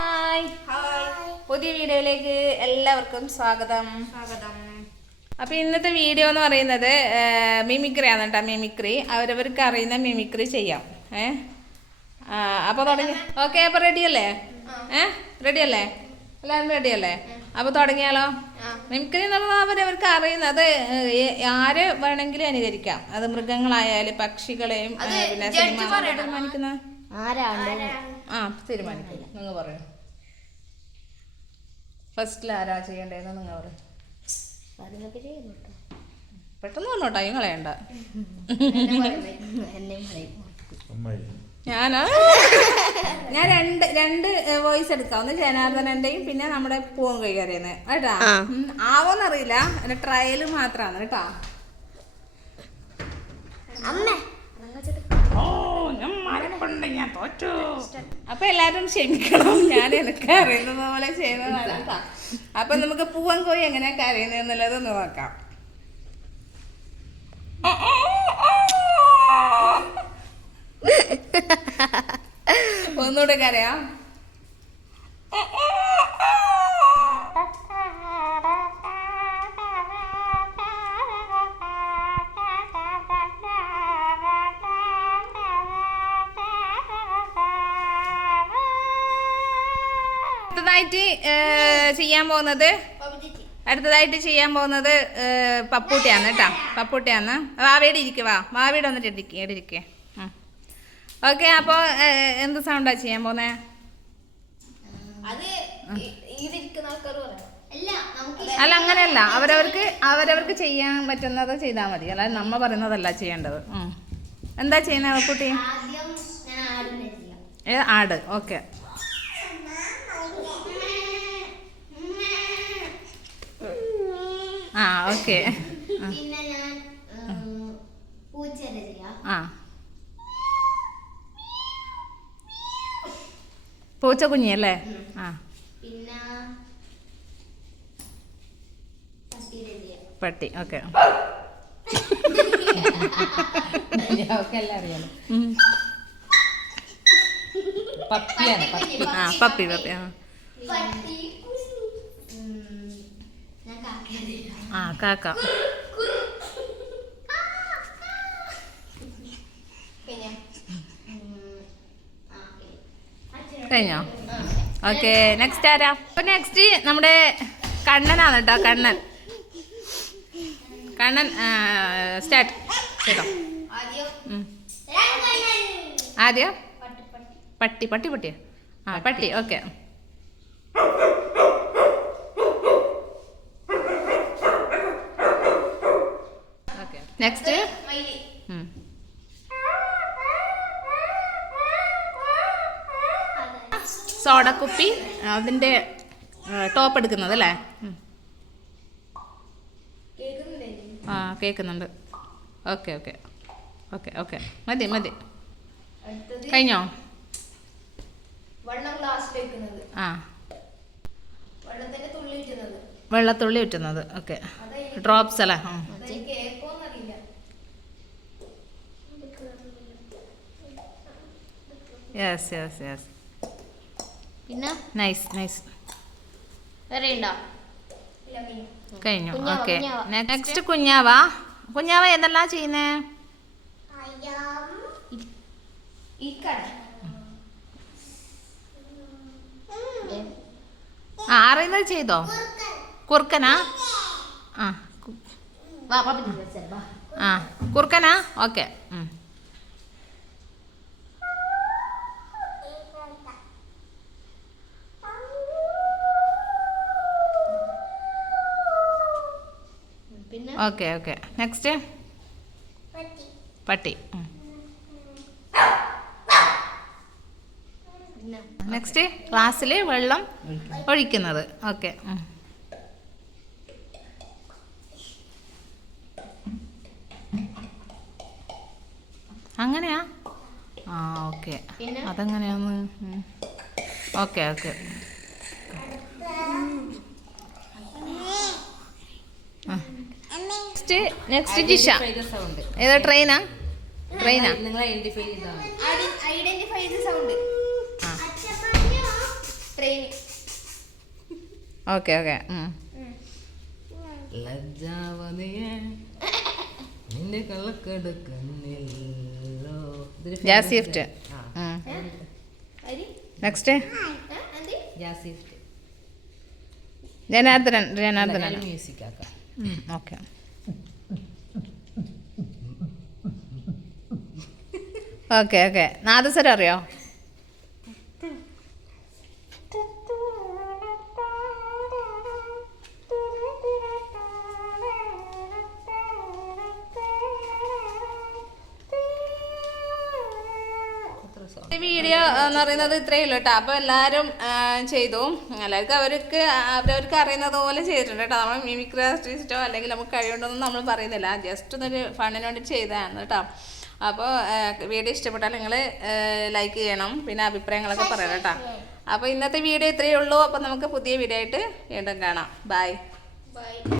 Hi. പുതിയ വീഡിയോയിലേക്ക് എല്ലാവർക്കും സ്വാഗതം. സ്വാഗതം. അപ്പോൾ ഇന്നത്തെ വീഡിയോ എന്ന് പറയുന്നത് മിമിക്രി ആണ് കേട്ടോ മിമിക്രി. അവരവർക്ക് അറിയുന്ന മിമിക്രി ചെയ്യാം. ഏ? അപ്പോൾ തുടങ്ങി. ഓക്കെ അപ്പോൾ റെഡിയല്ലേ ഏ? റെഡിയല്ലേ എല്ലാവരും റെഡിയല്ലേ അപ്പോൾ തുടങ്ങിയാലോ? മിമിക്രി എന്നുള്ളത് അവരവർക്ക് അറിയുന്നത് അത് ആര് വേണമെങ്കിലും അനുകരിക്കാം. അത് മൃഗങ്ങളായാലും പക്ഷികളെയും പിന്നെ സിനിമ തീരുമാനിക്കുന്ന ആരാണ്? ആ തീരുമാനിക്കും നിങ്ങൾ പറയൂ. ഫസ്റ്റിൽ ആരാ ചെയ്യേണ്ടതെന്ന് നിങ്ങൾ പറയും. പെട്ടെന്ന് പറഞ്ഞോട്ടോ ടൈം കളയണ്ട. ഞാനാ? ഞാൻ രണ്ട് രണ്ട് വോയിസ് എടുക്കാം. ഒന്ന് ജനാർദ്ദനന്റെയും പിന്നെ നമ്മുടെ പൂവൻ കൈകാര്യന്ന് കേട്ടാ ആവോന്നറിയില്ല. എന്റെ ട്രയൽ മാത്രമാണ് കേട്ടാ? അമ്മേ. അപ്പൊ എല്ലാരും ക്ഷമിക്കണം. ഞാൻ എനിക്ക് അറിയുന്നത് പോലെ ചെയ്യുന്നതാണ് കേട്ടാ? അപ്പൊ നമുക്ക് പൂവൻ കോഴി എങ്ങനെയാ കരയുന്നത് എന്നുള്ളത് ഒന്ന് നോക്കാം. ഒന്നുകൂടെ കരയാ. അടുത്തതായിട്ട് ചെയ്യാൻ പോകുന്നത് അടുത്തതായിട്ട് ചെയ്യാൻ പോകുന്നത് പപ്പൂട്ടിയാണ് കേട്ടോ. പപ്പൂട്ടിയാണ്. വാവയുടെ ഇരിക്കുക വാ. വാവയുടെ വന്നിട്ട് ഇരിക്കുക ഓക്കെ അപ്പൊ എന്ത് സൗണ്ടാ ചെയ്യാൻ പോന്നേ? അല്ല നമുക്ക് അല്ല അങ്ങനെയല്ല. അവരവർക്ക് അവരവർക്ക് ചെയ്യാൻ പറ്റുന്നത് ചെയ്താൽ മതി. അല്ലാതെ നമ്മ പറയുന്നതല്ല ചെയ്യേണ്ടത്. ഉം. എന്താ ചെയ്യുന്നത് കുട്ടി ഏ ആട്. ഓക്കെ. ആ ഓക്കെ. പിന്നെ ഞാൻ പൂച്ചേനെ ചെയ്യാം ആ പൂച്ച കുഞ്ഞല്ലേ ആ പട്ടി ഓക്കെ. പപ്പിയാണ് ആ പപ്പി പപ്പി ആ. ആ കാക്ക പിന്നെ ഉം, ആ, okay. അച്ഛനോട് കഴിഞ്ഞോ? ഓക്കെ നെക്സ്റ്റ് ആരാ? അപ്പൊ നെക്സ്റ്റ് നമ്മുടെ കണ്ണനാണ് കേട്ടോ കണ്ണൻ. കണ്ണൻ സ്റ്റാർട്ട് കേട്ടോ ആദ്യം? പട്ടി പട്ടി പട്ടി. പട്ടി പട്ടിയാ ആ പട്ടി. ഓക്കെ ഓക്കെ നെക്സ്റ്റ് സോഡക്കുപ്പി അതിന്റെ ടോപ്പ് എടുക്കുന്നത് അല്ലേ? ആ കേൾക്കുന്നുണ്ട് ഓക്കെ ഓക്കെ. Okay okay. മതി മതി. കഴിഞ്ഞോ? ആ. വെള്ളത്തുള്ളി ഉറ്റുന്നത് ഓക്കെ. ഡ്രോപ്സ് അല്ലേ? യെസ് യെസ് യെസ് പിന്നെ? നൈസ് നൈസ് വേറെ ഉണ്ടോ? കഴിഞ്ഞു. ഓക്കെ. നെക്സ്റ്റ് കുഞ്ഞാവ. കുഞ്ഞാവ. എന്തെല്ലാം ചെയ്യുന്നേ? ആ അറിയുന്നത് ചെയ്തോ? കുറുക്കനാ? ആ കു- വാ പാപ്പി വിളിച്ചേ വാ. ആ കുറുക്കനാ? Okay okay okay. നെക്സ്റ്റ് പട്ടി. നെക്സ്റ്റ് ഗ്ലാസ്സിൽ വെള്ളം ഒഴിക്കുന്നത്. ഓക്കെ അങ്ങനെയാ? ആ okay? അതെങ്ങനെയാന്ന്? Okay okay. Next next Jisha. ഏതാ ട്രെയിനാ ട്രെയിനാ നിങ്ങൾ ഐഡന്റിഫൈ ചെയ്താൽ മതി. ഐഡന്റിഫൈ ചെയ്ത സൗണ്ട് ആ. ട്രെയിൻ ഓക്കെ ഓക്കെ നിന്റെ നെക്സ്റ്റ് ജനാർദ്ദനൻ ജനാർദ്ദനൻ. മ്യൂസിക് ആക്കാം. Okay okay okay. നാദസ്വരം അറിയോ വീഡിയോ എന്ന് പറയുന്നത് ഇത്രയേ ഉള്ളൂ കേട്ടോ. അപ്പോൾ എല്ലാവരും ചെയ്തു. എല്ലാവർക്കും അവർക്ക് അവരവർക്ക് അറിയുന്നത് പോലെ ചെയ്തിട്ടുണ്ട് കേട്ടോ. നമ്മൾ മിമിക്രി അല്ലെങ്കിൽ നമുക്ക് കഴിവുണ്ടോന്നും നമ്മൾ പറയുന്നില്ല. ജസ്റ്റ് ഒന്നൊരു ഫണ്ടിന് വേണ്ടി ചെയ്തതാണ് കേട്ടോ. അപ്പോൾ വീഡിയോ ഇഷ്ടപ്പെട്ടാൽ നിങ്ങൾ ലൈക്ക് ചെയ്യണം. പിന്നെ അഭിപ്രായങ്ങളൊക്കെ പറയണം കേട്ടോ. അപ്പോൾ ഇന്നത്തെ വീഡിയോ ഇത്രയേ ഉള്ളൂ. അപ്പോൾ നമുക്ക് പുതിയ വീഡിയോ ആയിട്ട് വീണ്ടും കാണാം. Bye bye